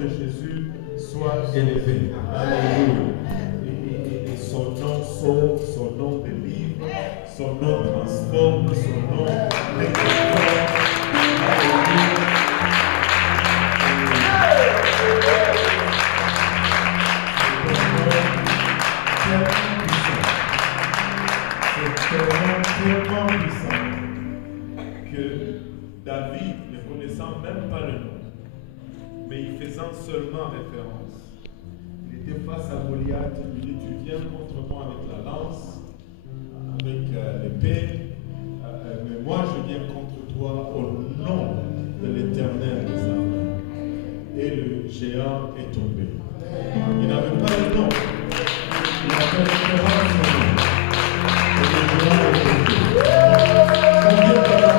de Jésus soit élevé. Alléluia. Et son nom sauve, son nom délivre, son nom transforme, son nom réconforte. Alléluia. C'est un nom tellement puissant que David, ne connaissant même pas le nom, mais y faisant seulement référence, il était face à Goliath, il lui dit, tu viens contre moi avec la lance, avec l'épée, mais moi je viens contre toi au nom de l'Éternel des armées. Et le géant est tombé. Il n'avait pas le nom, il avait référence au nom. Et le géant est tombé. Combien de temps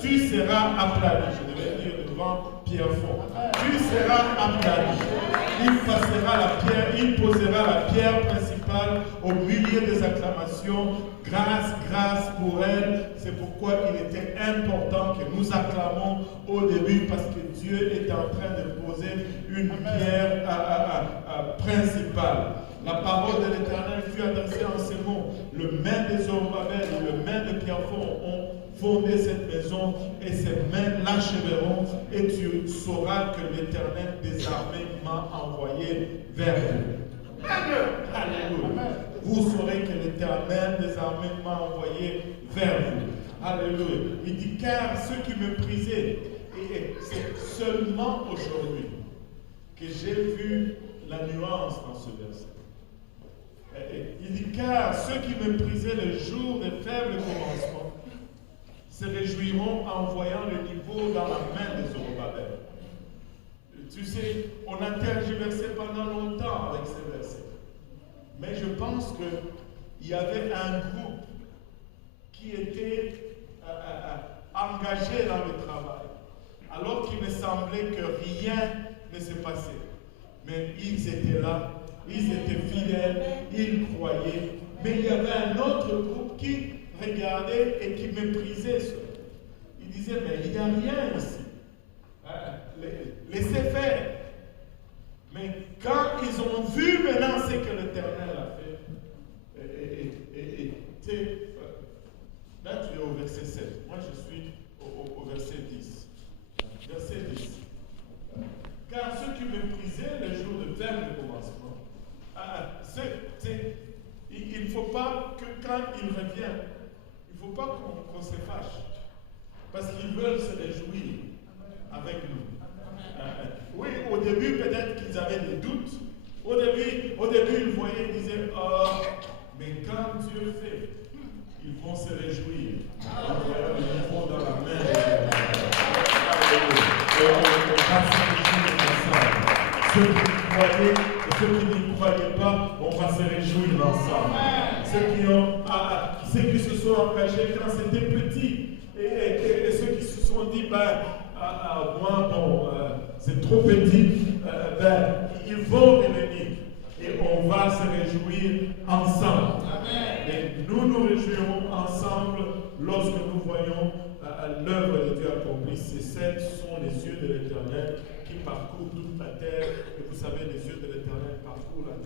tu seras aplani, je devais dire devant Pierrefonds. Tu seras aplani. Il posera la pierre principale au milieu des acclamations. Grâce, grâce pour elle. C'est pourquoi il était important que nous acclamons au début, parce que Dieu est en train de poser une pierre principale. La parole de l'Éternel fut adressée en ces mots. Le main des Zorobabel et le main de Pierrefonds ont fondé cette maison, et ces mains l'achèveront, et tu sauras que l'Éternel des armées m'a envoyé vers vous. Alléluia. Vous saurez que l'Éternel des armées m'a envoyé vers vous. Alléluia. Il dit, car ceux qui me prisaient, et c'est seulement aujourd'hui que j'ai vu la nuance dans ce verset. Il dit, car ceux qui me prisaient le jour des faibles commencements se réjouiront en voyant le niveau dans la main de Zorobabel. Tu sais, on a tergiversé pendant longtemps avec ces versets. Mais je pense qu'il y avait un groupe qui était engagé dans le travail, alors qu'il me semblait que rien ne se passait. Mais ils étaient là, ils étaient fidèles, ils croyaient. Mais il y avait un autre groupe qui regardait et qui méprisait cela. Il disait, mais il n'y a rien ici. Laissez faire. Mais quand ils ont vu maintenant ce que l'Éternel a fait, là tu es au verset 7. Moi je suis au verset 10. Verset 10. Car ceux qui méprisaient le jour de terme de commencement quand il revient, il ne faut pas qu'on se fâche. Parce qu'ils veulent se réjouir avec nous. Oui, au début, peut-être qu'ils avaient des doutes. Au début, ils voyaient, ils disaient, oh, mais quand Dieu fait, ils vont se réjouir. Ils vont dans la main. Et on va se réjouir ensemble. Ceux qui croyaient et ceux qui n'y croyaient pas, on va se réjouir ensemble. Ceux qui se sont engagés quand c'était petit et ceux qui se sont dit, moi, bon, c'est trop petit, ils vont revenir et on va se réjouir ensemble. Et nous nous réjouirons ensemble lorsque nous voyons l'œuvre de Dieu accomplie. Ces sept sont les yeux de l'Éternel qui parcourent toute la terre. Et vous savez, les yeux de l'Éternel parcourent la terre.